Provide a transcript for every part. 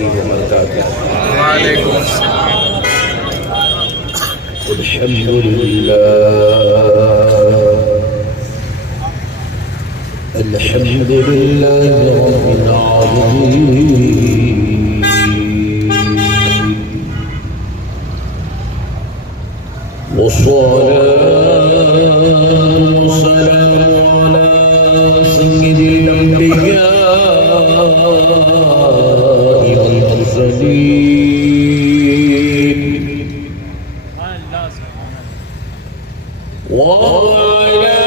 وبركاته. وعلیکم السلام. الحمد لله الحمد لله رب العالمين والصلاة والسلام على سيد الأنبياء والمرسلين وعلى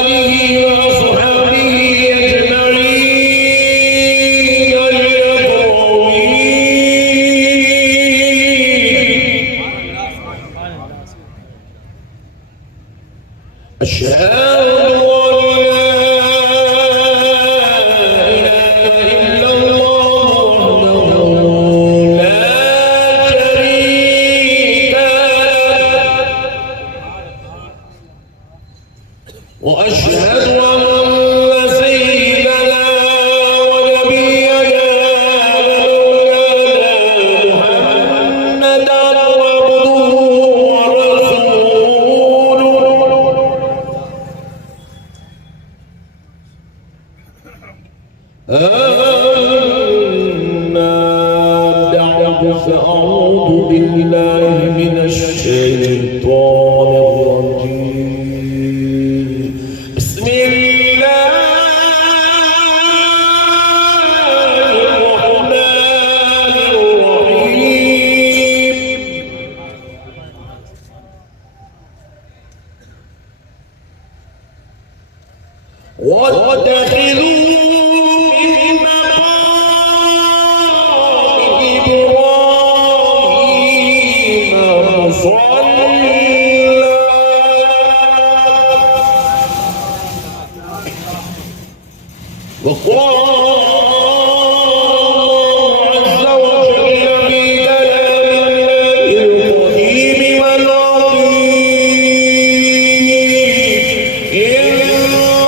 آله وصحبه أجمعين الأكرمين. أشهد وأشهد أن سيدنا ونبينا مولانا محمدا عبده ورسوله. أما بعد فأعوذ بالله من الشيطان الرجيم. بسم الله الرحمن الرحيم. واتخذوا من مقام إبراهيم مصلى وقال الله عز وجل في كلام الله القديم والعظيم: إن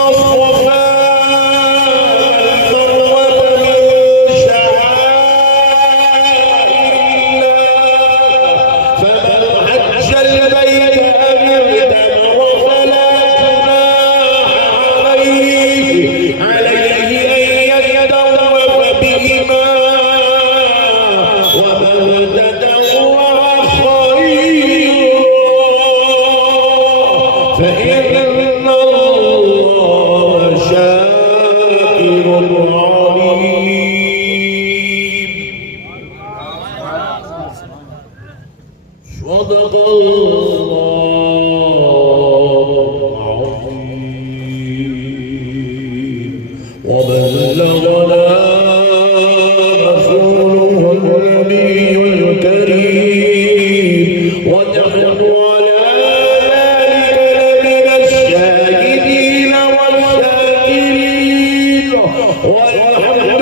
الصفا والمروة من شعائر الله، فمن حج البيت أو اعتمر فلا جناح عليه أن يطوف بهما، ومن تطوع خيرا فإن الله شاكر عليم. صدق الله العظيم وبلغنا رسوله النبي الكريم، ونحن على ذلك لمن الشاهدين والشاكرين، والحمد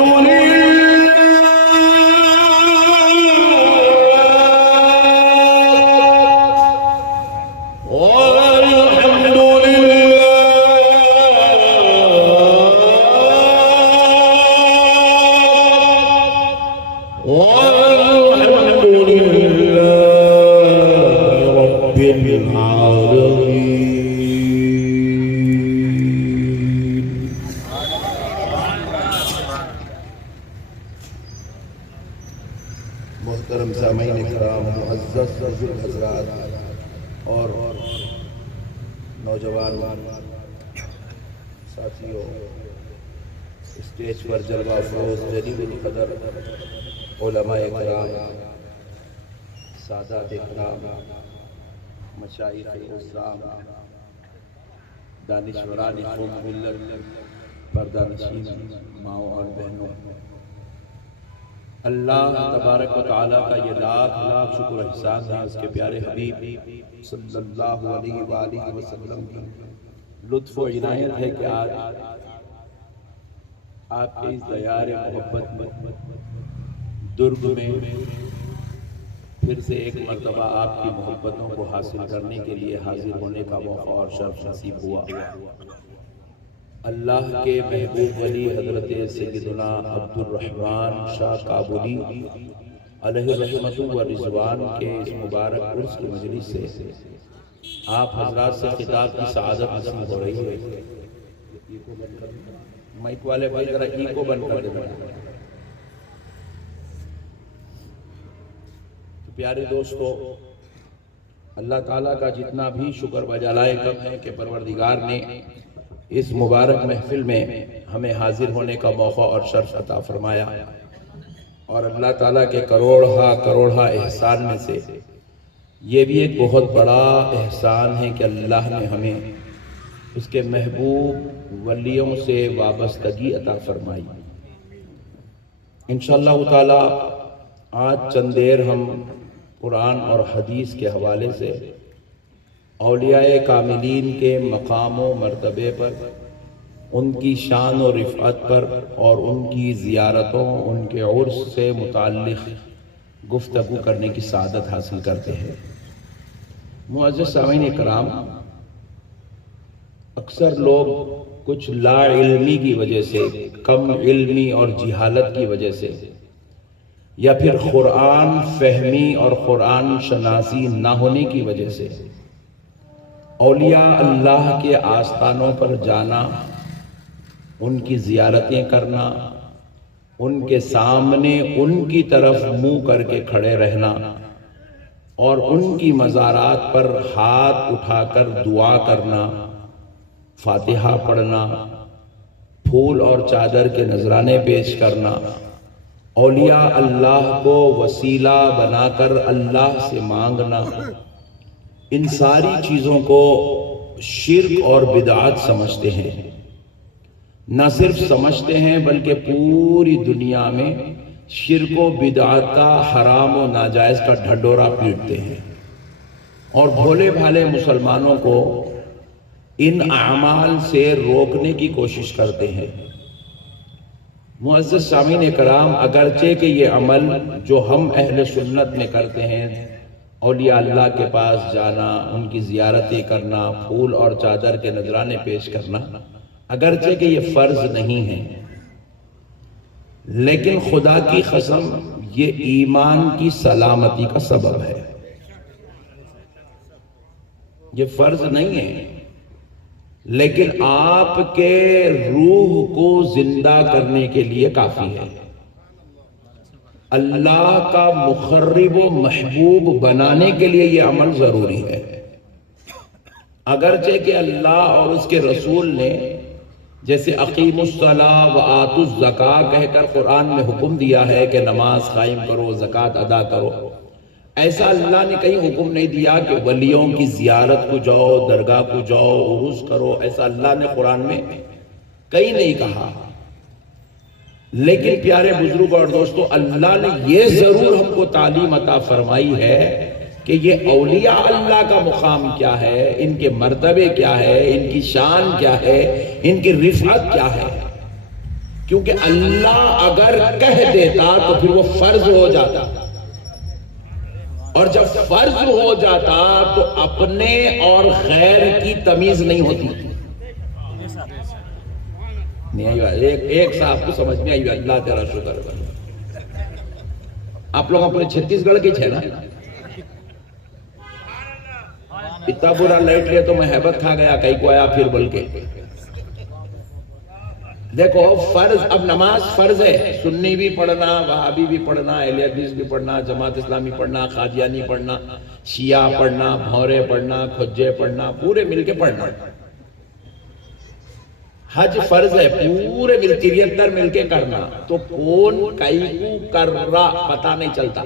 والحمد لله رب العالمين. محترم سامعین کرام، معزز بزرگ حضرات اور نوجوان ساتھیوں، اسٹیج پر جلوہ افروز جلیل القدر علماء کرام، سادات اکرام، مشائخ عظام، دانشوران قوم ملت، پردہ نشین ماؤں اور بہنوں، اللہ تبارک و تعالیٰ کا یہ لاکھ لاکھ شکر احسان ہے اس کے پیارے حبیب صلی اللہ علیہ وآلہ وسلم کی لطف و عنایت ہے کہ آج آپ کے اس دیار محبت میں درگ میں پھر سے ایک مرتبہ آپ کی محبتوں کو حاصل کرنے کے لیے حاضر ہونے کا موقع اور شرف نصیب ہوا. اللہ کے محبوب ولی حضرت سیدنا عبد الرحمن شاہ کابلی علیہ رحمت و رضوان کے اس مبارک عرس کی مجلس سے آپ حضرات سے خطاب کی سعادت نصیب ہو رہی ہے۔ مائک والے بھائی ذرا ایکو بند کر دیں۔ پیارے دوستو، اللہ تعالیٰ کا جتنا بھی شکر بجلائے کم ہے کہ پروردگار نے اس مبارک محفل میں ہمیں حاضر ہونے کا موقع اور شرف عطا فرمایا، اور اللہ تعالیٰ کے کروڑہا احسان میں سے یہ بھی ایک بہت بڑا احسان ہے کہ اللہ نے ہمیں اس کے محبوب ولیوں سے وابستگی عطا فرمائی۔ انشاءاللہ تعالی آج چند دیر ہم قرآن اور حدیث کے حوالے سے اولیاء کاملین کے مقام و مرتبے پر، ان کی شان و رفعت پر اور ان کی زیارتوں، ان کے عرس سے متعلق گفتگو کرنے کی سعادت حاصل کرتے ہیں۔ معزز سامعین کرام، اکثر لوگ کچھ لا علمی کی وجہ سے، کم علمی اور جہالت کی وجہ سے، یا پھر قرآن فہمی اور قرآن شناسی نہ ہونے کی وجہ سے اولیاء اللہ کے آستانوں پر جانا، ان کی زیارتیں کرنا، ان کے سامنے ان کی طرف منہ کر کے کھڑے رہنا اور ان کی مزارات پر ہاتھ اٹھا کر دعا کرنا، فاتحہ پڑھنا، پھول اور چادر کے نذرانے پیش کرنا، اولیاء اللہ کو وسیلہ بنا کر اللہ سے مانگنا، ان ساری چیزوں کو شرک اور بدعات سمجھتے ہیں۔ نہ صرف سمجھتے ہیں بلکہ پوری دنیا میں شرک و بدعات کا، حرام و ناجائز کا ڈھڈورا پیٹتے ہیں، اور بھولے بھالے مسلمانوں کو ان اعمال سے روکنے کی کوشش کرتے ہیں۔ معزز سامعین کرام، اگرچہ کہ یہ عمل جو ہم اہل سنت میں کرتے ہیں، اولیاء اللہ کے پاس جانا، ان کی زیارتیں کرنا، پھول اور چادر کے نذرانے پیش کرنا، اگرچہ کہ یہ فرض نہیں ہے، لیکن خدا کی قسم یہ ایمان کی سلامتی کا سبب ہے۔ یہ فرض نہیں ہے، لیکن آپ کے روح کو زندہ کرنے کے لیے کافی ہے۔ اللہ کا مقرب و محبوب بنانے کے لیے یہ عمل ضروری ہے۔ اگرچہ کہ اللہ اور اس کے رسول نے جیسے اقیم الصلاۃ وآتوا الزکاۃ کہہ کر قرآن میں حکم دیا ہے کہ نماز قائم کرو، زکوٰۃ ادا کرو، ایسا اللہ نے کہیں حکم نہیں دیا کہ ولیوں کی زیارت کو جاؤ، درگاہ کو جاؤ، عرس کرو، ایسا اللہ نے قرآن میں کہیں نہیں کہا۔ لیکن پیارے بزرگ اور دوستو، اللہ نے یہ ضرور ہم کو تعلیم عطا فرمائی ہے کہ یہ اولیاء اللہ کا مقام کیا ہے، ان کے مرتبے کیا ہے، ان کی شان کیا ہے، ان کی رفعت کیا ہے، کیونکہ اللہ اگر کہہ دیتا تو پھر وہ فرض ہو جاتا، اور جب فرض ہو جاتا تو اپنے اور غیر کی تمیز نہیں ہوتی۔ نہیں آئی ایک صاحب کو سمجھ میں آئی، اللہ تیرا شکر۔ آپ لوگ اپنے چھتیس گڑھ کے چھے نا؟ اتنا برا لائٹ لیا تو میں حیبت کھا گیا، کہیں کو آیا پھر بول کے۔ دیکھو فرض، اب نماز فرض ہے، سنی بھی پڑھنا، وہابی بھی پڑھنا، اہل حدیث بھی پڑھنا، جماعت اسلامی پڑھنا، قادیانی پڑھنا، شیعہ پڑھنا، بھورے پڑھنا، کھجے پڑھنا، پورے مل کے پڑھنا۔ حج فرض ہے، پورے مل 73 مل کے کرنا، تو کون کئی کو کر رہا پتہ نہیں چلتا۔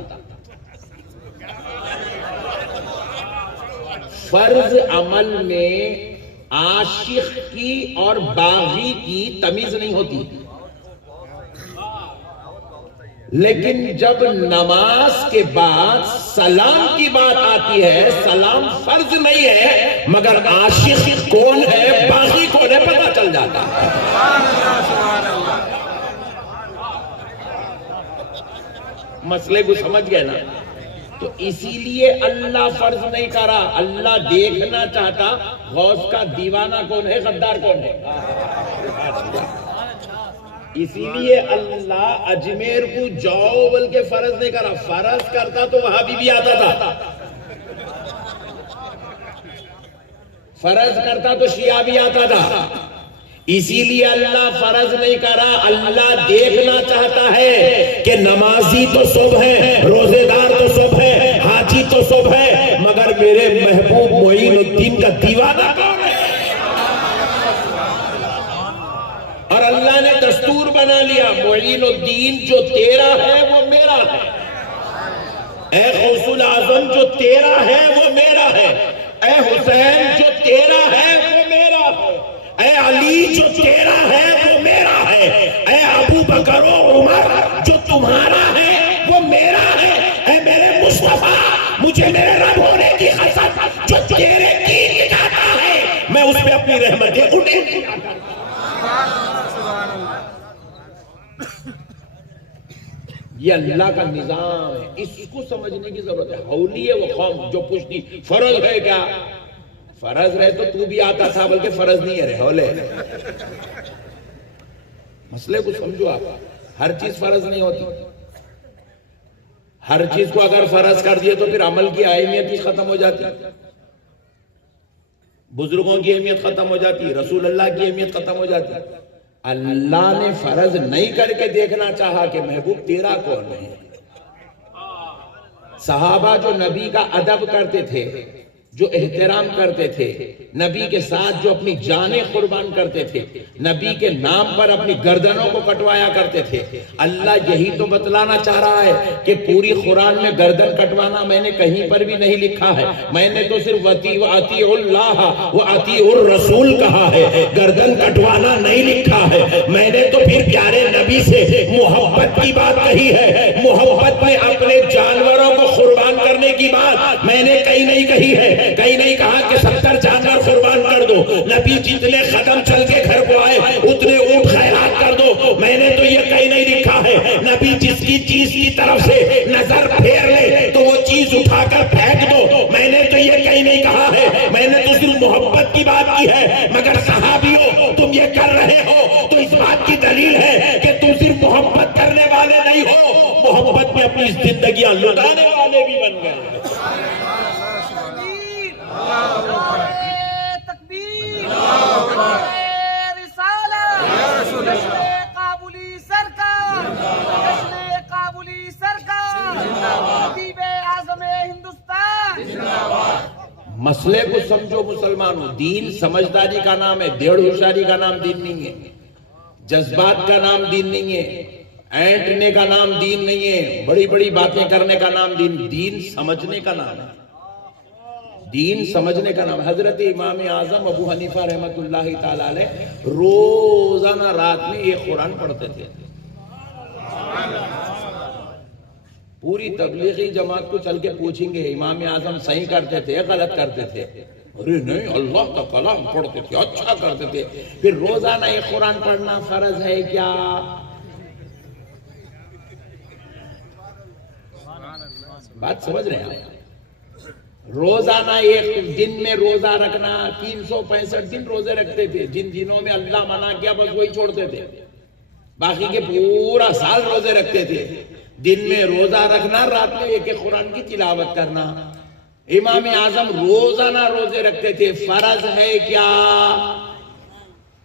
فرض عمل میں عاشق کی اور باغی کی تمیز نہیں ہوتی، لیکن جب نماز کے بعد سلام کی بات آتی ہے، سلام فرض نہیں ہے مگر عاشق کون ہے، باغی کون ہے پتہ چل جاتا ہے۔ مسئلے کو سمجھ گئے نا؟ تو اسی لیے اللہ فرض نہیں کرا، اللہ دیکھنا چاہتا غوث کا دیوانہ کون ہے، غدار کون ہے، اسی لیے اللہ اجمیر کو جاؤ بلکہ فرض نہیں کرا، فرض کرتا تو وہاں بھی آتا تھا، فرض کرتا تو شیعہ بھی آتا تھا، اسی لیے اللہ فرض نہیں کرا۔ اللہ دیکھنا چاہتا ہے کہ نمازی تو سب ہے، روزے دار تو سب ہے، حاجی تو سب ہے، مگر میرے محبوب معین الدین کا دیوانہ کون ہے؟ اور اللہ نے دستور بنا لیا، معین الدین جو تیرا ہے وہ میرا ہے، اے غوث العظم جو تیرا ہے وہ میرا ہے، اے حسین جو تیرا ہے وہ میرا ہے، اے علی جو تیرا ہے وہ میرا ہے، اے ابو بکر و عمر جو تمہارا ہے وہ میرا ہے، اے میرے مصطفیٰ مجھے میرے رب ہونے کی قسم جو تیرے دین کی جاتا ہے میں اس پہ اپنی رحمتیں اٹھے۔ یہ اللہ کا نظام ہے، اس کو سمجھنے کی ضرورت ہے۔ حولیے و قوم جو پوچھتی فرض ہے کیا، فرض رہے تو بھی آتا تھا، بلکہ فرض نہیں ہے حولے۔ مسئلے کو سمجھو آپ، ہر چیز فرض نہیں ہوتی، ہر چیز کو اگر فرض کر دیے تو پھر عمل کی اہمیت ہی ختم ہو جاتی، بزرگوں کی اہمیت ختم ہو جاتی، رسول اللہ کی اہمیت ختم ہو جاتی۔ اللہ نے فرض نہیں کر کے دیکھنا چاہا کہ محبوب تیرا کون ہے۔ صحابہ جو نبی کا ادب کرتے تھے، جو احترام کرتے تھے، نبی کے ساتھ جو اپنی جانیں قربان کرتے تھے، نبی کے نام پر اپنی گردنوں کو کٹوایا کرتے تھے، اللہ یہی تو بتلانا چاہ رہا ہے کہ پوری قرآن میں گردن کٹوانا میں نے کہیں پر بھی نہیں لکھا ہے، میں نے تو صرف وَأَطِيعُوا اللَّهَ وَأَطِيعُوا الرَّسُولَ کہا ہے، گردن کٹوانا نہیں لکھا ہے۔ میں نے تو پھر پیارے نبی سے محبت کی بات کہی ہے، محبت میں اپنے جانوروں کو قربان کرنے کی بات میں نے کہیں نہیں کہی ہے، کہیں نہیں کہا کہ 70 جانور قربان کر دو، نبی جتنے قدم چل کے گھر کو آئے اتنے اونٹ خیرات کر دو، میں نے تو یہ کہیں نہیں لکھا ہے۔ نبی جس کی چیز کی طرف سے نظر پھیر لے تو وہ چیز اٹھا کر پھینک دو، میں نے تو یہ کہیں نہیں کہا ہے، میں نے تو صرف محبت کی بات کی ہے۔ مگر صحابیوں تم یہ کر رہے ہو تو اس بات کی دلیل ہے کہ تم صرف محبت کرنے والے نہیں ہو، محبت میں اپنی زندگیاں لٹانے والے بھی بن گئے۔ تکبیر، رسالت، جشن قابلی سرکار، جشن قابلی سرکار، خطیب اعظم ہندوستان۔ مسئلے کو سمجھو مسلمانوں، دین سمجھداری کا نام ہے، دیڑھ ہوشیاری کا نام دین نہیں ہے، جذبات کا نام دین نہیں ہے، اینٹنے کا نام دین نہیں ہے، بڑی بڑی باتیں کرنے کا نام دین سمجھنے کا نام ہے، دین سمجھنے کا نام۔ حضرت امام اعظم ابو حنیفہ رحمۃ اللہ تعالی علیہ روزانہ رات میں ایک قرآن پڑھتے تھے، پوری تبلیغی جماعت کو چل کے پوچھیں گے امام اعظم صحیح کرتے تھے غلط کرتے تھے، ارے نہیں اللہ کا کلام پڑھتے تھے، اچھا کرتے تھے۔ پھر روزانہ ایک قرآن پڑھنا فرض ہے کیا؟ بات سمجھ رہے ہیں؟ روزانہ ایک دن میں روزہ رکھنا، 365 دن روزے رکھتے تھے، جن دنوں میں اللہ منع کیا بس وہی چھوڑتے تھے، باقی کے پورا سال روزے رکھتے تھے۔ دن میں روزہ رکھنا، رات میں ایک ایک قرآن کی تلاوت کرنا۔ امام اعظم روزانہ روزے رکھتے تھے، فرض ہے کیا؟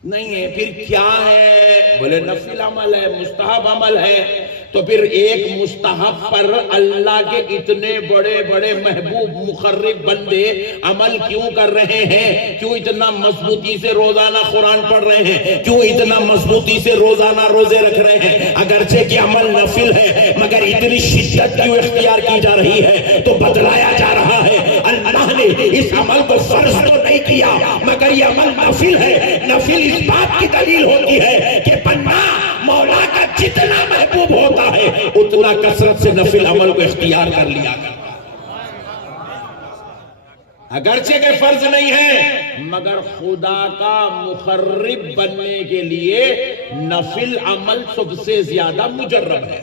نہیں ہے، پھر کیا ہے؟ بولے نفل عمل ہے، مستحب عمل ہے۔ تو پھر ایک مستحب پر اللہ کے اتنے بڑے بڑے محبوب مقرب بندے عمل کیوں کر رہے ہیں؟ کیوں اتنا مضبوطی سے روزانہ قرآن پڑھ رہے ہیں؟ کیوں اتنا مضبوطی سے روزانہ روزے رکھ رہے ہیں؟ اگرچہ کہ عمل نفل ہے مگر اتنی شدت کیوں اختیار کی جا رہی ہے؟ تو بتلایا جا رہا ہے اللہ نے اس عمل کو فرض تو نہیں کیا مگر یہ عمل نفل ہے۔ نفل اس بات کی دلیل ہوتی ہے کہ بندہ مولا کا جتنا محبوب ہوتا ہے اتنا کثرت سے نفل عمل کو اختیار کر لیا کرتا ہے۔ اگرچہ کہ فرض نہیں ہے مگر خدا کا مقرب بننے کے لیے نفل عمل سب سے زیادہ مجرب ہے۔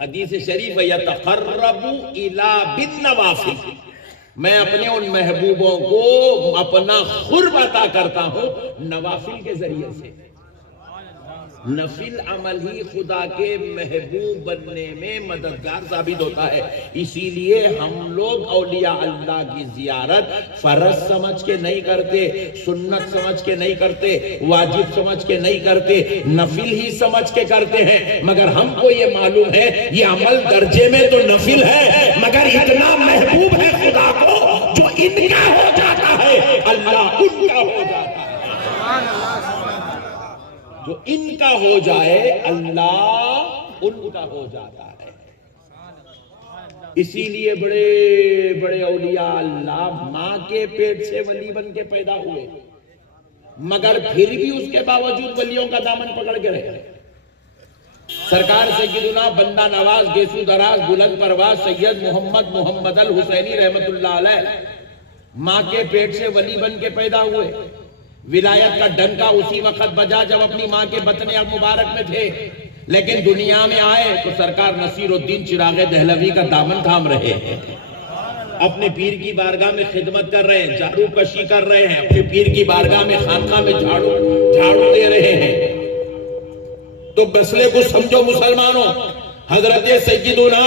حدیث شریف یتقرب الی بالنوافل، میں اپنے ان محبوبوں کو اپنا قرب عطا کرتا ہوں نوافل کے ذریعے سے۔ نفل عمل ہی خدا کے محبوب بننے میں مددگار ثابت ہوتا ہے۔ اسی لیے ہم لوگ اولیاء اللہ کی زیارت فرض سمجھ کے نہیں کرتے، سنت سمجھ کے نہیں کرتے، واجب سمجھ کے نہیں کرتے، نفل ہی سمجھ کے کرتے ہیں۔ مگر ہم کو یہ معلوم ہے یہ عمل درجے میں تو نفل ہے، مگر اتنا محبوب ہے خدا کو جو ان کا ہو جاتا ہے اللہ ان کا ہو جاتا ہے۔ جو ان کا ہو جائے اللہ ان کا ہو جاتا ہے۔ اسی لیے بڑے بڑے اولیاء اللہ ماں کے پیٹ سے ولی بن کے پیدا ہوئے، مگر پھر بھی اس کے باوجود ولیوں کا دامن پکڑ کے رہے۔ سرکار سیدنا بندہ نواز گیسو دراز بلند پرواز سید محمد الحسینی رحمت اللہ علیہ ماں کے پیٹ سے ولی بن کے پیدا ہوئے۔ ولایت کا ڈنکا اسی وقت بجا جب اپنی ماں کے بطن مبارک میں تھے، لیکن دنیا میں آئے تو سرکار نصیر الدین چراغ دہلوی کا دامن تھام رہے ہیں، اپنے پیر کی بارگاہ میں خدمت کر رہے ہیں، جھاڑو کشی کر رہے ہیں، اپنے پیر کی بارگاہ میں خانقاہ میں جھاڑو دے رہے ہیں۔ تو مسئلے کو سمجھو مسلمانوں، حضرت سیدنا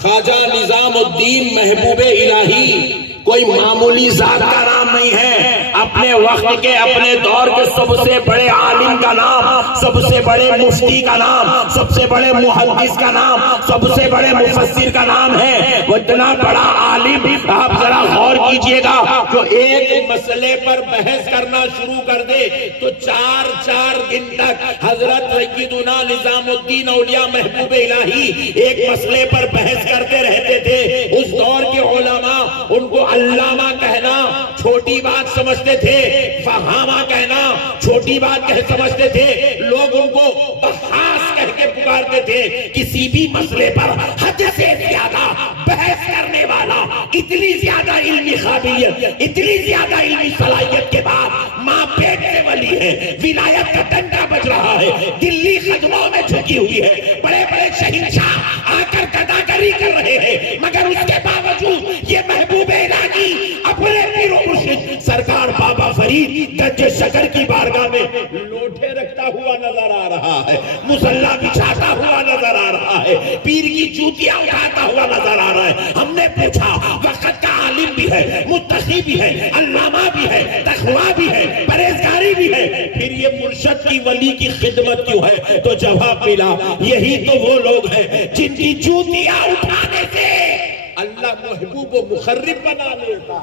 خواجہ نظام الدین محبوب الہی کوئی معمولی ذات کا نام نہیں ہے، اپنے وقت کے اپنے دور کے سب سے بڑے عالم کا نام، سب سے بڑے مفتی کا نام، سب سے بڑے محدث کا نام، سب سے بڑے مفسر کا نام ہے۔ وہ اتنا بڑا عالم، آپ ذرا غور کیجئے گا، جو ایک مسئلے پر بحث کرنا شروع کر دے تو چار دن تک حضرت سیدنا نظام الدین اولیاء محبوب الہی ایک مسئلے پر بحث کرتے رہتے تھے۔ اس دور کے علماء ان کو علامہ کہنا چھوٹی بات سمجھتے تھے، فہامہ کہنا چھوٹی بات سمجھتے تھے، لوگ ان کو بحاث کہہ کے پکارتے تھے۔ کسی بھی مسئلے پر حد سے زیادہ بحث کرنے والا، اتنی زیادہ علمی قابلیت، اتنی زیادہ علمی صلاحیت کے بعد ماں پیٹ سے ولی ہے، ولایت کا ڈنڈا بج رہا ہے، دلی قدموں میں جھکی ہوئی ہے، بڑے بڑے شہنشاہ آ کر گداگری کر رہے ہیں، مگر اس کے باوجود یہ محبوب الہی اپنے پیر و مرشد سرکار بابا فرید گنج شکر کی بارگاہ میں لوٹے رکھتا ہوا نظر آ رہا ہے، مصلی بچھاتا ہوا نظر آ رہا ہے، پیر کی جوتیاں اٹھاتا ہوا نظر آ رہا ہے۔ ہم نے پوچھا وقت کا عالم بھی ہے، متقی بھی ہے، علامہ بھی ہے، تقویٰ بھی ہے، پرہیزگاری بھی ہے، پھر یہ مرشد کی ولی کی خدمت کیوں ہے؟ تو جواب ملا یہی تو وہ لوگ ہیں جن کی جوتیاں اٹھانے سے اللہ محبوب و مخرب بنا لیتا۔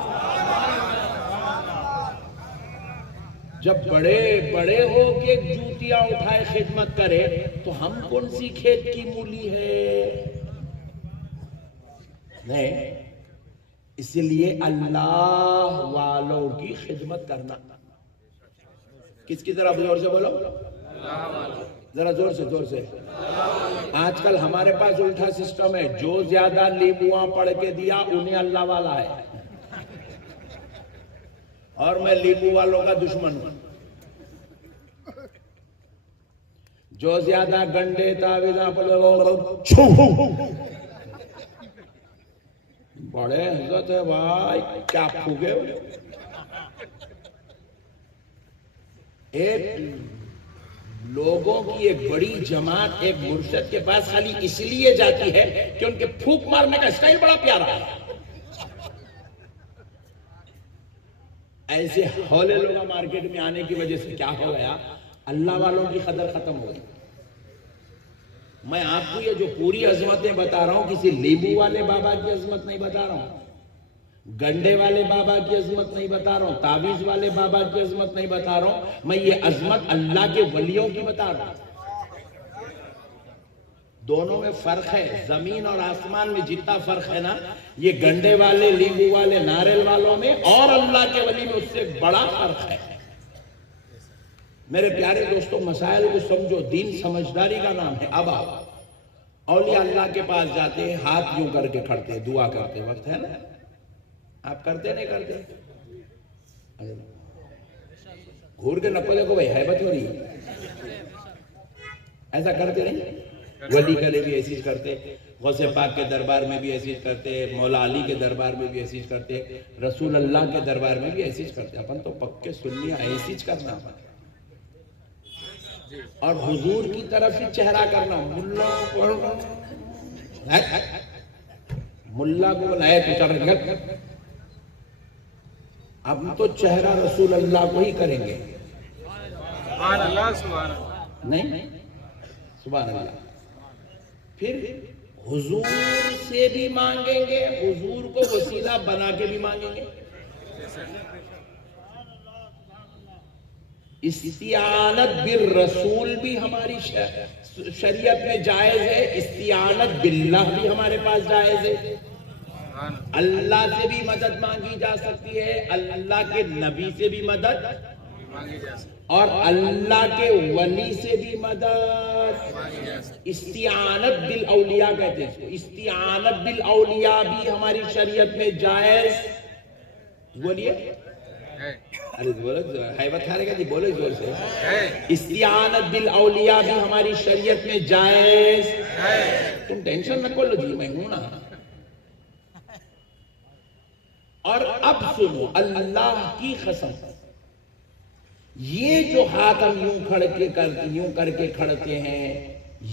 جب بڑے بڑے ہو کے جوتیاں اٹھائے خدمت کرے تو ہم کون سی کھیت کی مولی ہے؟ نہیں، اس لیے اللہ والوں کی خدمت کرنا۔ کس کی طرف زور سے بولو، ذرا زور سے۔ آج کل ہمارے پاس الٹا سسٹم ہے، جو زیادہ لیموآں پڑھ کے دیا انہیں اللہ والا ہے، اور میں لیمو والوں کا دشمن ہوں۔ جو زیادہ گنڈے تعویذاں پڑھے بڑے حضرت ہے بھائی، کیا پھوگے ہوئے۔ ایک لوگوں کی ایک بڑی جماعت ایک مرشد کے پاس خالی اس لیے جاتی ہے کہ ان کے پھوک مارنے کا اسٹائل بڑا پیارا ہے۔ ایسے ہولے لوگ مارکیٹ میں آنے کی وجہ سے کیا ہو گیا، اللہ والوں کی قدر ختم ہو گئی۔ میں آپ کو یہ جو پوری عظمتیں بتا رہا ہوں کسی لیمو والے بابا کی عظمت نہیں بتا رہا ہوں، گنڈے والے بابا کی عظمت نہیں بتا رہا ہوں، تعویذ والے بابا کی عظمت نہیں بتا رہا ہوں، میں یہ عظمت اللہ کے ولیوں کی بتا رہا ہوں۔ دونوں میں فرق ہے، زمین اور آسمان میں جتنا فرق ہے نا، یہ گنڈے والے لیمو والے ناریل والوں میں اور اللہ کے ولی میں اس سے بڑا فرق ہے۔ میرے پیارے دوستوں، مسائل کو سمجھو، دین سمجھداری کا نام ہے۔ اب آپ اولیاء اللہ کے پاس جاتے ہیں، ہاتھ یوں کر کے کھڑتے ہیں، دعا کرتے وقت ہے نا، آپ کرتے نہیں کرتے؟ گھور کے نپو دیکھو بھائی، ہیبت ہو رہی ہے، ایسا کرتے نہیں؟ ولی کلے بھی ایسی کرتے، غوث پاک کے دربار میں بھی ایسی کرتے، مولا علی کے دربار میں بھی ایسی کرتے، رسول اللہ کے دربار میں بھی ایسی کرتے. اپن تو پکے سنی ایسی کرنا اور حضور کی طرف ہی چہرہ کرنا. ملا کو بلائے تو چڑھ گیا. اب تو چہرہ رسول اللہ کو ہی کریں گے. سبحان اللہ سبحان اللہ. نہیں سبحان اللہ. پھر حضور سے بھی مانگیں گے، حضور کو وسیلہ بنا کے بھی مانگیں گے. استعانت بالرسول بھی ہماری شریعت میں جائز ہے، استعانت باللہ بھی ہمارے پاس جائز ہے. اللہ سے بھی مدد مانگی جا سکتی ہے، اللہ کے نبی سے بھی مدد مانگی جا سکتی اور اللہ کے ولی سے بھی مدد. استعانت بالاولیاء کہتے ہیں. استعانت بالاولیاء بھی ہماری شریعت میں جائز. بولیے ہے. ارے بولو حیبت کھا رہے گا جی، بولو زور سے. ہے. استعانت بالاولیاء بھی ہماری شریعت میں جائز. ہے. تم ٹینشن نہ کر لو جی، میں ہوں نا. اور اب سنو، اللہ کی قسم، یہ جو ہاتھ ہم یوں کر کے کھڑتے ہیں،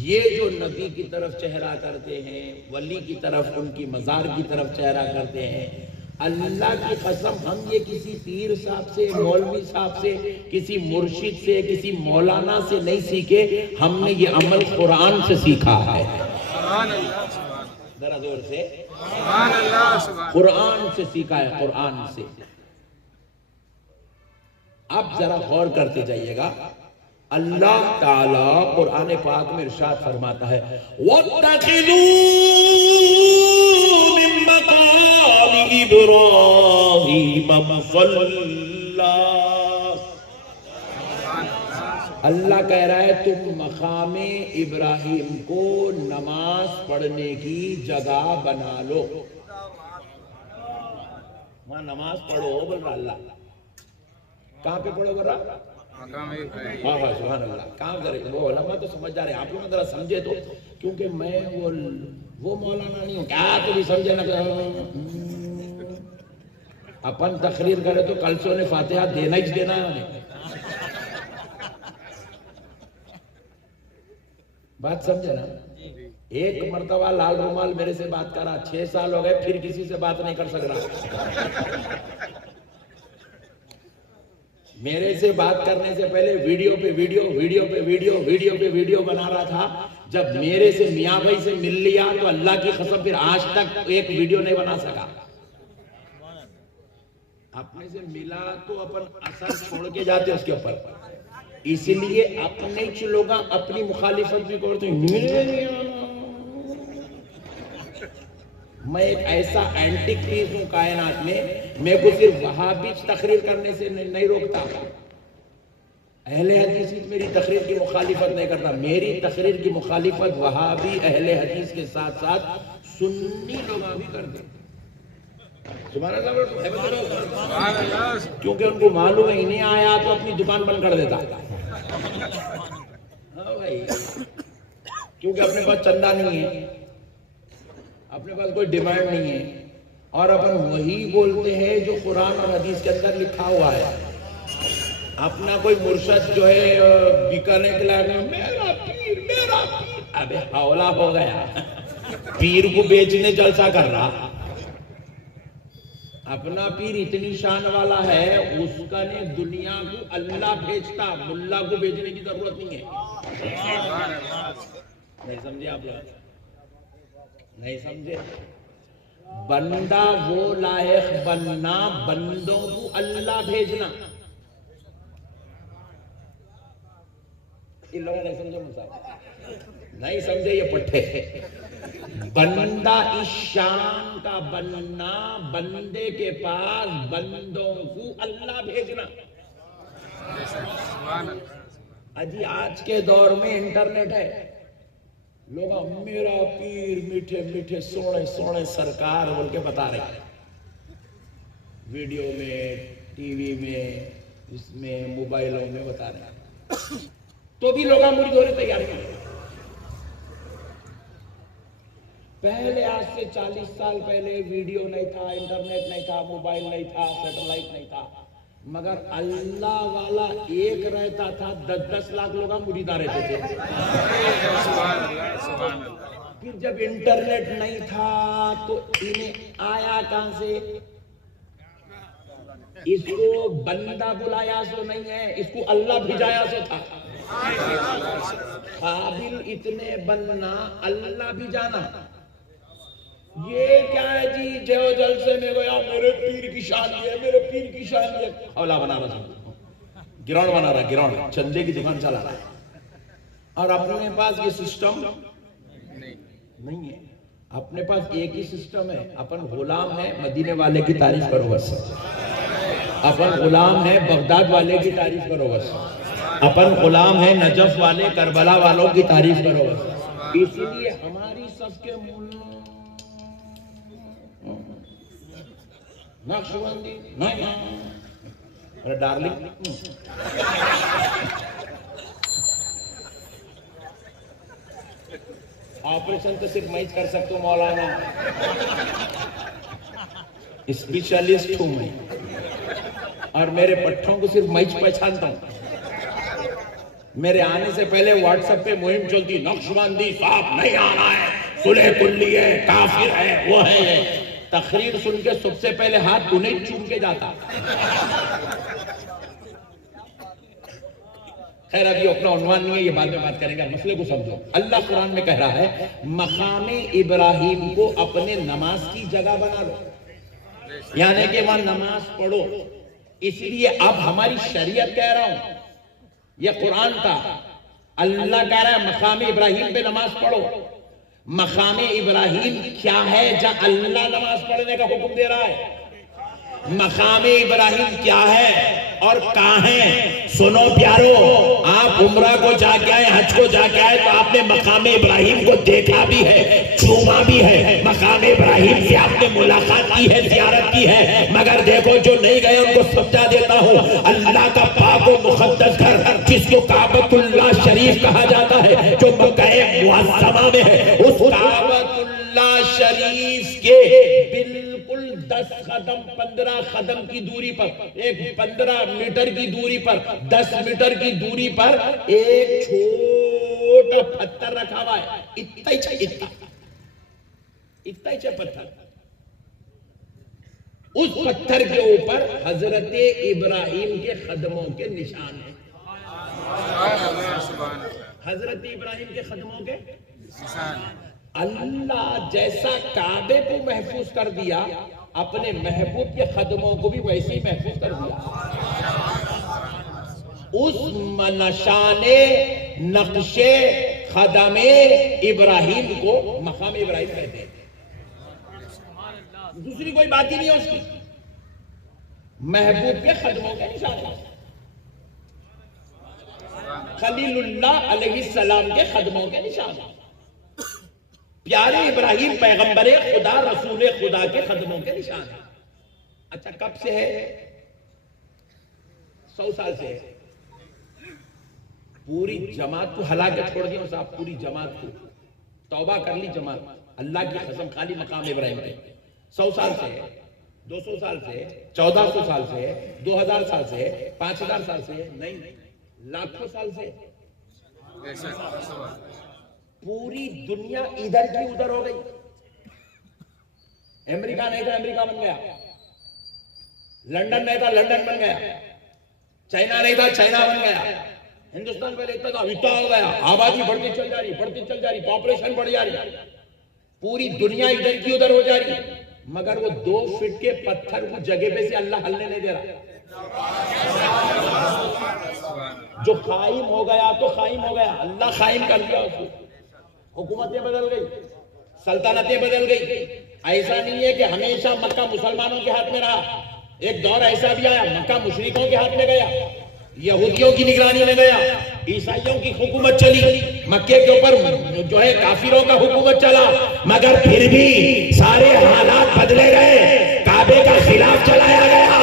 یہ جو نبی کی طرف چہرہ کرتے ہیں، ولی کی طرف، ان کی مزار کی طرف چہرہ کرتے ہیں، اللہ کی قسم ہم یہ کسی پیر صاحب سے، مولوی صاحب سے، کسی مرشد سے، کسی مولانا سے نہیں سیکھے. ہم نے یہ عمل قرآن سے سیکھا ہے. سبحان اللہ سبحان اللہ. ذرا زور سے. سبحان اللہ سبحان اللہ. قرآن سے سیکھا ہے، قرآن سے. اب ذرا غور کرتے جائیے گا. اللہ تعالیٰ قرآن پاک میں ارشاد فرماتا ہے وَاتَّخِذُوا مِن مَّقَامِ إِبْرَاهِيمَ مُصَلًّى. اللہ کہہ رہا ہے تم مقام ابراہیم کو نماز پڑھنے کی جگہ بنا لو. وہاں نماز پڑھو بول رہا اللہ. کہاں پہ پڑھو بول رہا؟ مقام ابراہیم. ہاں ہاں سبحان اللہ. کہاں ذرا وہ علماء تو سمجھ جا رہے ہیں، آپ لوگ ذرا سمجھے تو، کیونکہ میں وہ مولانا نہیں ہوں کیا تو بھی سمجھے نا. اپن تقریر کرے تو کل سے انہیں فاتحہ دینا ہی دینا ہے انہیں. بات سمجھے نا. ایک مرتبہ لال رومال میرے سے بات کرا، 6 سال ہو گئے پھر کسی سے بات نہیں کر سک رہا. میرے سے بات کرنے سے پہلے ویڈیو پہ ویڈیو بنا رہا تھا. جب میرے سے میاں بھائی سے مل لیا تو اللہ کی قسم پھر آج تک ایک ویڈیو نہیں بنا سکا. اپنے سے ملا تو اپن اثر چھوڑ کے جاتے اس کے اوپر. اس لیے اپنے لوگ اپنی مخالفت بھی کرتے ہیں. میں ایک ایسا اینٹک پیس ہوں کائنات میں، میں کو صرف وہابی تقریر کرنے سے نہیں روکتا. اہل حدیث میری تقریر کی مخالفت نہیں کرتا. میری تقریر کی مخالفت وہابی اہل حدیث کے ساتھ ساتھ سنی لوگ بھی کرتے. سبحان اللہ. کیونکہ ان کو معلوم ہے انہیں آیا تو اپنی دکان بند کر دیتا. ہاں بھائی، کیونکہ اپنے پاس چندہ نہیں ہے، اپنے پاس کوئی ڈیمانڈ نہیں ہے، اور اپن وہی بولتے ہیں جو قرآن اور حدیث کے اندر لکھا ہوا ہے. اپنا کوئی مرشد جو ہے بیکانے کے لائے میرا پیر. ابے حوالہ ہو گیا، پیر کو بیچنے جلسہ کر رہا. اپنا پیر اتنی شان والا ہے، اس کا نے دنیا کو اللہ بھیجتا، ملا کو بھیجنے کی ضرورت نہیں ہے. نہیں سمجھے آپ لوگ؟ نہیں سمجھے؟ بندہ وہ لائق بننا، بندوں کو اللہ بھیجنا. ان لوگوں نے سمجھو مسئلہ نہیں سمجھے یہ پٹھے. بندہ اس شان کا بننا، بندے کے پاس بندوں کو اللہ بھیجنا. اجی آج کے دور میں انٹرنیٹ ہے، لوگ میرا پیر میٹھے میٹھے سونے سونے سرکار بول کے بتا رہے ہیں، ویڈیو میں، ٹی وی میں، اس میں موبائلوں میں بتا رہے ہیں. تو بھی لوگ مرید ہونے تیار ہیں. پہلے آج سے 40 سال پہلے ویڈیو نہیں تھا، انٹرنیٹ نہیں تھا، موبائل نہیں تھا، سیٹلائٹ نہیں تھا، مگر اللہ والا ایک رہتا تھا، 10-10 لاکھ لوگ مریداں رہتے تھے۔ سبحان اللہ سبحان اللہ۔ پھر جب انٹرنیٹ نہیں تھا تو انہیں آیا کہاں سے؟ اس کو بندہ بلایا سو نہیں ہے، اس کو اللہ بھیجایا سو تھا۔ قابل اتنے بننا، اللہ بھی جانا۔ یہ کیا ہے جی، جو جلسے میں گیا میرے پیر کی شان ہے، میرے پیر کی شان ہے، اولا بنا رہا تھا، گراؤنڈ بنا رہا، گراؤنڈ چندے کی دکان چلا رہا ہے، اور اپنے پاس یہ سسٹم نہیں ہے۔ اپنے پاس ایک ہی سسٹم ہے، اپن غلام ہے مدینے والے کی تعریف کرو بس، اپن غلام ہے بغداد والے کی تعریف کرو بس، اپن غلام ہے نجف والے کربلا والوں کی تعریف کرو بس۔ اس لیے ہماری صف کے نقشبندی نہیں، ارے ڈارلنگ آپریشن تو صرف میں کر سکتا ہوں مولانا، اسپیشلسٹ ہوں میں، اور میرے پٹھوں کو صرف میں پہچانتا ہوں۔ میرے آنے سے پہلے واٹس ایپ پہ مہم چلتی، نقشبندی صاحب نہیں آنا ہے، صلح کلی ہے، کافر ہے، وہ ہے یہ۔ تقریر سن کے سب سے پہلے ہاتھ انہیں چوم کے جاتا۔ خیر ابھی اپنا عنوان نہیں ہے، یہ بعد میں بات کریں گے، مسئلے کو سمجھو۔ اللہ قرآن میں کہہ رہا ہے مقام ابراہیم کو اپنے نماز کی جگہ بنا لو، یعنی کہ وہاں نماز پڑھو۔ اس لیے اب ہماری شریعت کہہ رہا ہوں، یہ قرآن تھا، اللہ کہہ رہا ہے مقام ابراہیم پہ نماز پڑھو۔ مقام ابراہیم کیا ہے جہاں اللہ نماز پڑھنے کا حکم دے رہا ہے؟ مقام ابراہیم کیا ہے اور کہاں ہے؟ سنو پیارو، آپ عمرہ کو جا کے آئے، حج کو جا کے آئے تو آپ نے مقام ابراہیم کو دیکھا بھی ہے، چوما بھی ہے، مقام ابراہیم سے آپ نے ملاقات کی ہے، زیارت کی ہے، مگر دیکھو جو نہیں گئے ان کو سمجھا دیتا ہوں، اللہ کا پاک و مقدس گھر جس کو کعبۃ اللہ شریف کہا جاتا ہے، جو مکہ معظمہ میں ہے، اس کعبۃ اللہ شریف کے بالکل 10 قدم 15 قدم کی دوری پر، ایک 15 میٹر کی دوری پر، 10 میٹر کی دوری پر ایک چھوٹا پتھر رکھا ہوا ہے، اتنا ہی پتھر، اس پتھر کے اوپر حضرت ابراہیم کے قدموں کے نشان ہیں۔ حضرت ابراہیم کے قدموں کے نشان۔ اللہ جیسا کعبے کو محفوظ کر دیا، اپنے محبوب کے قدموں کو بھی ویسے ہی محفوظ کر دیا۔ اس نشان نقش قدم ابراہیم کو مقام ابراہیم کہتے ہیں، دوسری کوئی بات ہی نہیں ہے اس کی، محبوب کے قدموں کے نشان، خلیل اللہ علیہ السلام کے قدموں کے نشان، پیارے ابراہیم پیغمبر خدا رسول خدا کے قدموں کے نشان ہے۔ اچھا کب سے ہے؟ 100 سال سے ہے۔ پوری جماعت کو ہلا کے چھوڑ دیا صاحب، پوری جماعت کو توبہ کر لی جماعت، اللہ کی قسم خالی مقام ابراہیم پہ 100 سال سے ہے، 200 سال سے، 1400 سال سے، 2000 سال سے، 5000 سال سے، نہیں لاکھوں سال سے۔ پوری دنیا ادھر کی ادھر ہو گئی، امریکہ نہیں تھا امریکہ بن گیا، لندن نہیں تھا لندن بن گیا، چائنا نہیں تھا چائنا بن گیا، ہندوستان پہلے اتنا تھا اتنا ہو گیا، آبادی بڑھتی چل جا رہی، پاپولیشن بڑھ جا رہی، پوری دنیا ادھر کی ادھر ہو جا رہی، مگر وہ 2 فٹ کے پتھر کو جگہ پہ سے اللہ ہلنے نہیں دے رہا۔ جو قائم ہو گیا تو قائم ہو گیا، اللہ قائم کر دیا اس کو، حکومتیں بدل گئی، سلطنتیں بدل گئی۔ ایسا نہیں ہے کہ ہمیشہ مکہ مسلمانوں کے ہاتھ میں رہا، ایک دور ایسا بھی آیا مکہ مشرکوں کے ہاتھ میں گیا، یہودیوں کی نگرانی میں گیا، عیسائیوں کی حکومت چلی، مکے کے اوپر جو ہے کافروں کا حکومت چلا، مگر پھر بھی سارے حالات بدلے گئے، کعبے کا خلاف چلایا گیا۔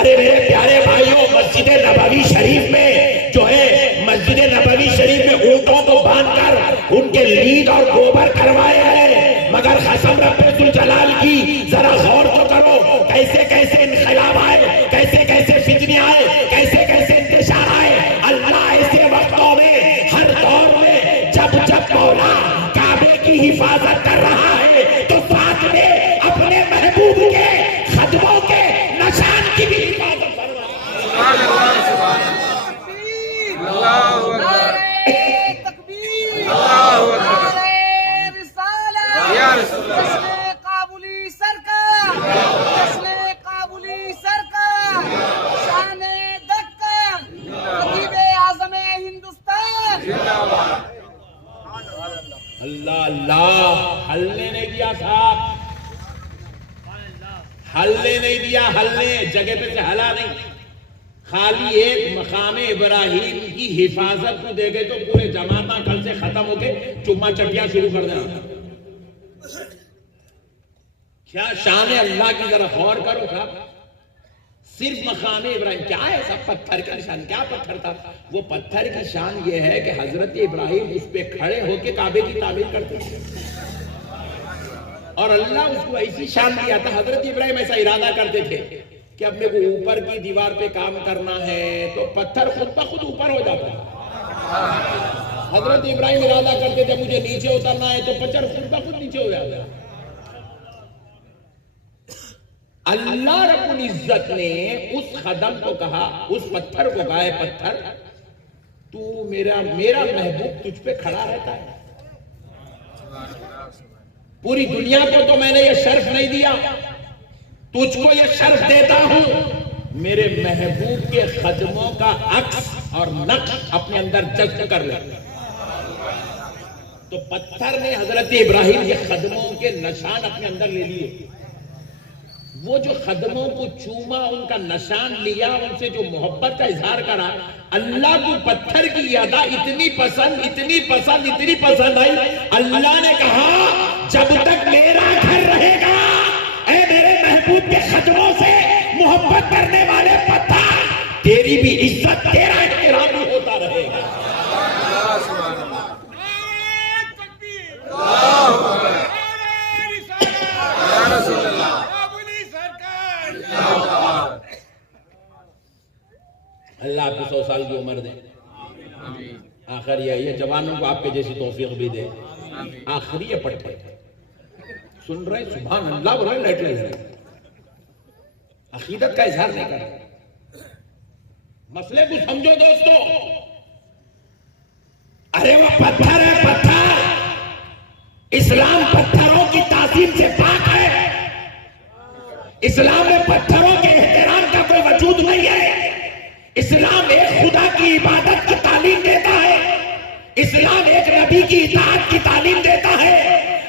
ارے میرے پیارے بھائیوں، مسجد نبوی شریف میں جو ہے، مسجد نبوی شریف میں اونٹوں کو باندھ کر ان کے لید اور گوبر کروایا ہے، مگر قسم رب ذوالجلال کی ذرا غور تو کرو، کیسے کیسے انقلاب آئے، کیسے کیسے فتنے آئے، کیسے کیسے انتشار آئے۔ اللہ ایسے وقتوں میں ہر دور میں جب مولا کعبے کی حفاظت کر رہا ہے تو ساتھ میں اپنے محبوب کے خدموں کے نشان کی بھی حفاظت فرمائے۔ تکبیر، اللہ اکبر، نعرہ رسالت، یا رسول اللہ، جشن کابلی سرکار، جشن کابلی سرکار، شان دکن، خطیب اعظم ہندوستان۔ اللہ اللہ، ہلنے نہیں دیا صاحب، ہلنے نہیں دیا، ہلنے جگہ پہ سے ہلا نہیں، خالی ایک مقام ابراہیم کی حفاظت کو دے گئے تو پورے جماعتاں کل سے ختم ہو کے چما چٹیاں شروع کر دینا۔ کیا شان ہے اللہ کی، ذرا غور کرو صاحب۔ صرف مقام ابراہیم کیا ہے؟ سب پتھر کا نشان، کیا پتھر تھا؟ وہ پتھر کی شان یہ ہے کہ حضرت ابراہیم اس پہ کھڑے ہو کے کعبے کی تعمیر کرتے تھے، اور اللہ اس کو ایسی شان دیا تھا۔ حضرت ابراہیم ایسا ارادہ کرتے تھے کہ اب میرے کو اوپر کی دیوار پہ کام کرنا ہے تو پتھر خود بخود اوپر ہو جاتا ہے۔ حضرت ابراہیم ارادہ کرتے تھے مجھے نیچے اترنا ہے تو پتھر خود بخود نیچے ہو جاتا ہے۔ اللہ رب العزت نے اس خدم کو کہا، اس پتھر کو کہا، ہے پتھر تو میرا محبوب تجھ پہ کھڑا رہتا ہے، پوری دنیا کو تو میں نے یہ شرف نہیں دیا، تجھ کو یہ شرف دیتا ہوں، میرے محبوب کے خدموں کا عکس اور نقش اپنے اندر جذب کر لے۔ تو پتھر نے حضرت ابراہیم یہ خدموں کے نشان اپنے اندر لے لیے۔ وہ جو خدموں کو چوما، ان کا نشان لیا، ان سے جو محبت کا اظہار کرا، اللہ کو پتھر کی یہ ادا اتنی پسند اتنی پسند اتنی پسند آئی، اللہ نے کہا جب تک میرا گھر رہے گا، اے میرے محبوب کے خدموں سے محبت کرنے والے پتھر، تیری بھی عزت، تیرا احترام بھی ہوتا رہے گا۔ اللہ آپ کو 100 سال کی عمر دے، آخر یہ جوانوں کو آپ کے جیسی توفیق بھی دے۔ آخری یہ پٹھے سن رہے، سبحان اللہ بول رہے، لائٹ لے رہے، عقیدت کا اظہار نہیں کر رہے۔ مسئلے کو سمجھو دوستو، ارے وہ پتھر ہے، پتھر، اسلام پتھروں کی تعظیم سے پاک ہے، اسلام میں پتھروں کے احترام کا کوئی وجود نہیں ہے۔ اسلام ایک خدا کی عبادت کی تعلیم دیتا ہے، اسلام ایک نبی کی اطاعت کی تعلیم دیتا ہے،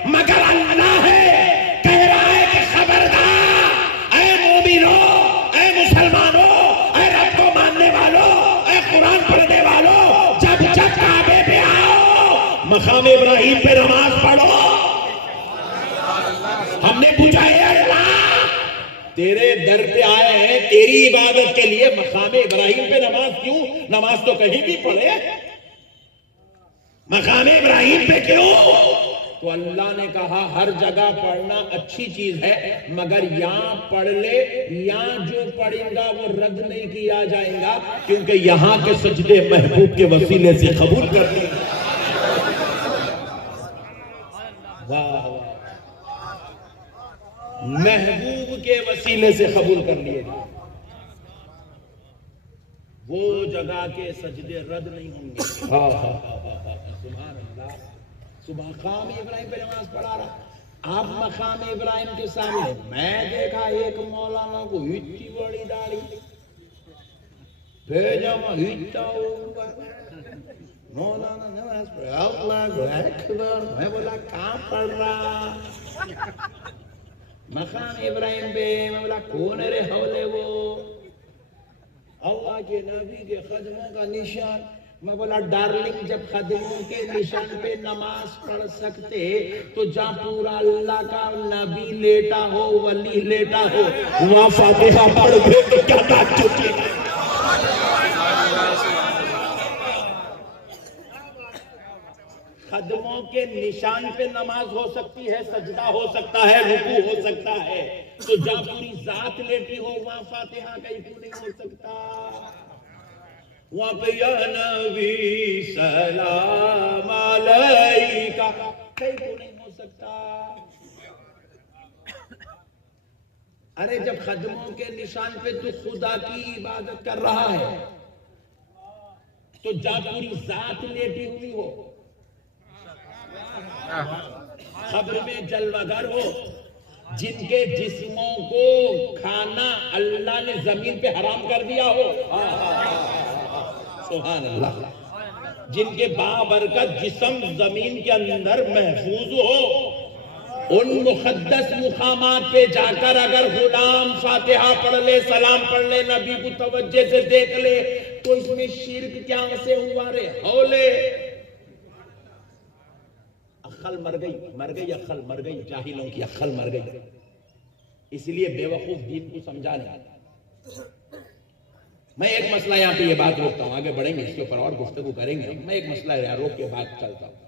مگر اللہ ہے کہہ رہا ہے کہ خبردار اے مومنوں، اے مسلمانوں، اے رب کو ماننے والوں، اے قرآن پڑھنے والوں، جب کعبے پہ آؤ، مقام ابراہیم پہ نماز پڑھو۔ ہم نے پوچھا ہے اللہ تیرے در پہ آئے ہیں تیری عبادت کے لیے، مقام ابراہیم پہ نماز کیوں؟ نماز تو کہیں بھی پڑھے، مقام ابراہیم پہ کیوں؟ تو اللہ نے کہا ہر جگہ پڑھنا اچھی چیز ہے، مگر یہاں پڑھ لے، یہاں جو پڑھیں گا وہ رد نہیں کیا جائے گا، کیونکہ یہاں کے سجدے محبوب کے وسیلے سے قبول کر لیں۔ واہ واہ، محبوب کے وسیلے سے قبول کر لیے، وہ جگہ کے سجدے رد نہیں ہوں گے۔ سبحان اللہ، صبح مقام ابراہیم پہ نماز پڑھا رہا، آپ مقام ابراہیم کے سامنے، میں دیکھا ایک مولانا کو اتنی بڑی داڑھی، پیجامہ اتنا اوپر، مولانا نماز پڑھا، اللہ اکبر، میں بولا کہاں پڑھ رہا؟ مقام ابراہیم پہ، میں بولا کون رے حولے وہ؟ اللہ کے نبی کے خدموں کا نشان۔ میں بولا ڈارلنگ جب خدموں کے نشان پہ نماز پڑھ سکتے تو جہاں پورا اللہ کا نبی لیٹا ہو، ولی لیٹا ہو، وہاں فاتحہ پڑھ دے تو کیا تعجب کی؟ قدموں کے نشان پہ نماز ہو سکتی ہے، سجدہ ہو سکتا ہے، رکوع ہو سکتا ہے، تو جہاں پوری ذات لیٹی ہو وہاں فاتحہ کا ایکو نہیں ہو سکتا؟ وہاں پہ یا نبی سلام علیکہ کہیں کو نہیں ہو سکتا۔ ارے جب قدموں کے نشان پہ تو خدا کی عبادت کر رہا ہے تو جب پوری ذات لیٹی ہوئی ہو، قبر میں جلوگر ہو، جن کے جسموں کو کھانا اللہ نے زمین پہ حرام کر دیا ہو، سبحان اللہ، جن کے بابرکت جسم زمین کے اندر محفوظ ہو، ان مقدس مقامات پہ جا کر اگر غلام فاتحہ پڑھ لے، سلام پڑھ لے، نبی کو توجہ سے دیکھ لے، تو اس میں شرک کیا سے ہوا رے ہولے؟ عقل مر گئی عقل مر گئی، جاہلوں کی عقل مر گئی، اس لیے بے وقوف دین کو سمجھا نہیں۔ میں ایک مسئلہ یہاں پہ یہ بات روکتا ہوں، آگے بڑھیں گے اس کے اوپر اور گفتگو کریں گے، میں ایک مسئلہ یہاں روک کے بات چلتا ہوں۔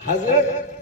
حضرت